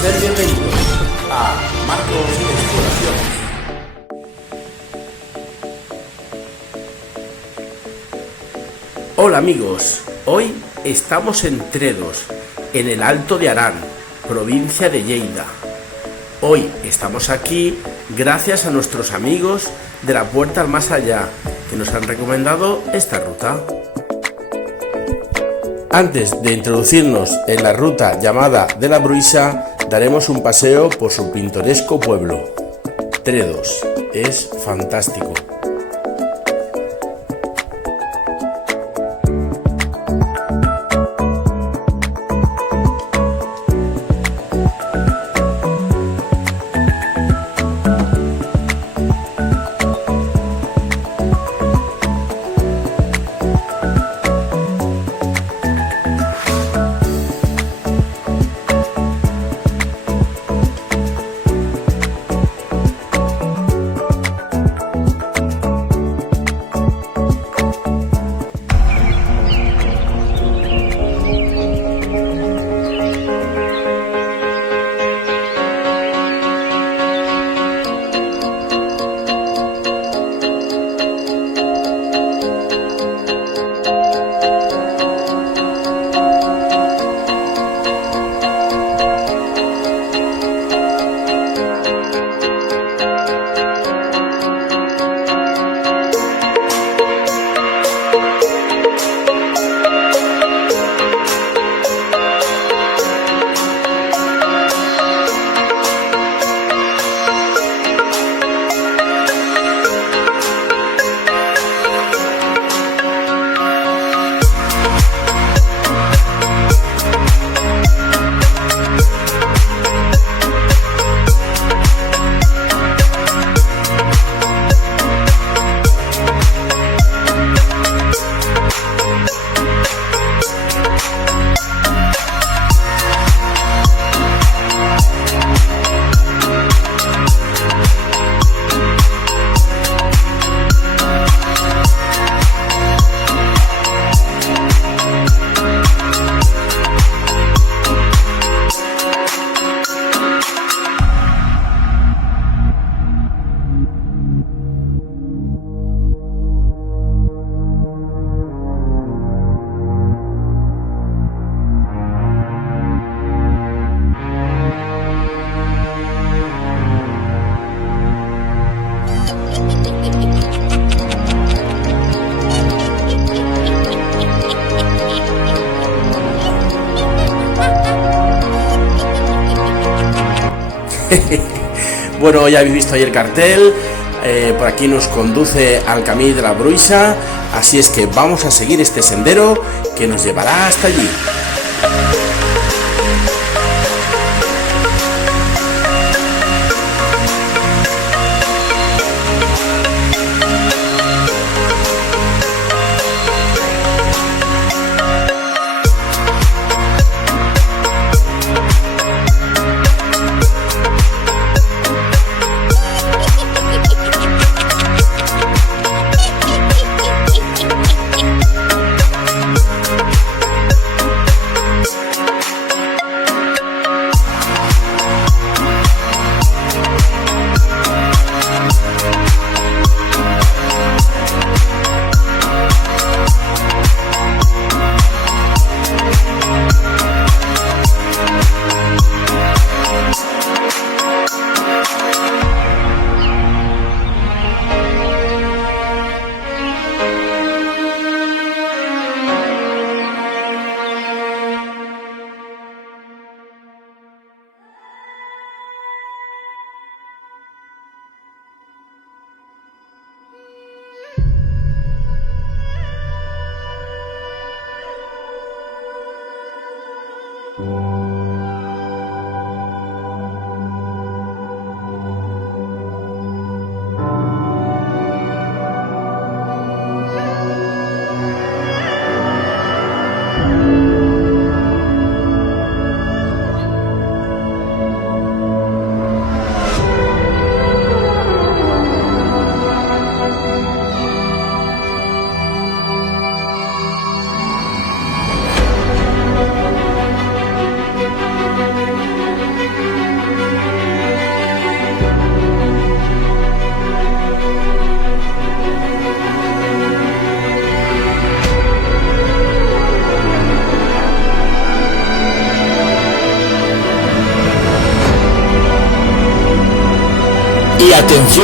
Sed bienvenidos a Marcos Exploraciones. Hola amigos, hoy estamos en Tredos, en el Alto de Arán, provincia de Lleida. Hoy estamos aquí gracias a nuestros amigos de la Puerta al Más Allá, que nos han recomendado esta ruta. Antes de introducirnos en la ruta llamada de la Bruixa, daremos un paseo por su pintoresco pueblo. Tredos es fantástico. Bueno, ya habéis visto ahí el cartel, por aquí nos conduce al Camí de la Bruixa, así es que vamos a seguir este sendero que nos llevará hasta allí.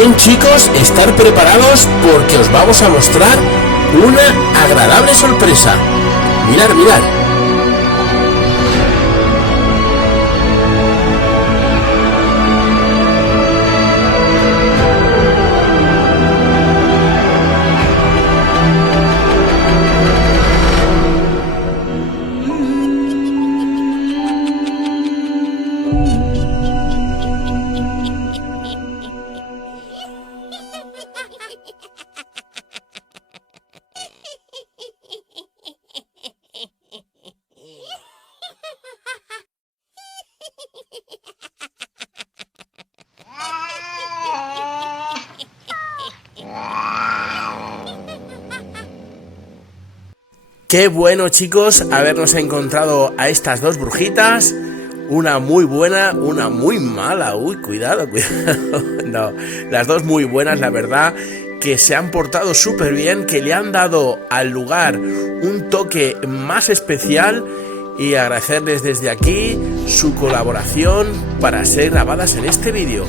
Bien chicos, estar preparados porque os vamos a mostrar una agradable sorpresa. Mirad, mirad. Qué bueno chicos habernos encontrado a estas dos brujitas, una muy buena, una muy mala. Uy, cuidado, cuidado. No, las dos muy buenas, la verdad, que se han portado súper bien, que le han dado al lugar un toque más especial, y agradecerles desde aquí su colaboración para ser grabadas en este vídeo.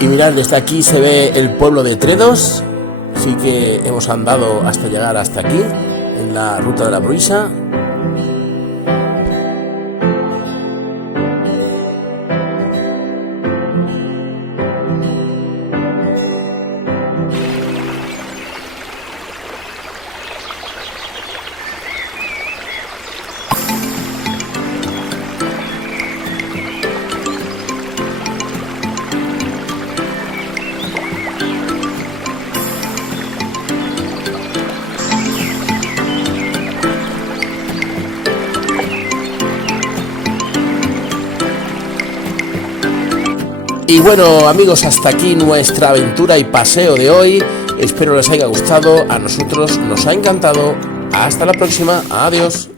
Y mirad, desde aquí se ve el pueblo de Tredos. Sí que hemos andado hasta llegar hasta aquí, en la ruta de la Bruixa. Y bueno, amigos, hasta aquí nuestra aventura y paseo de hoy. Espero les haya gustado. A nosotros nos ha encantado. Hasta la próxima. Adiós.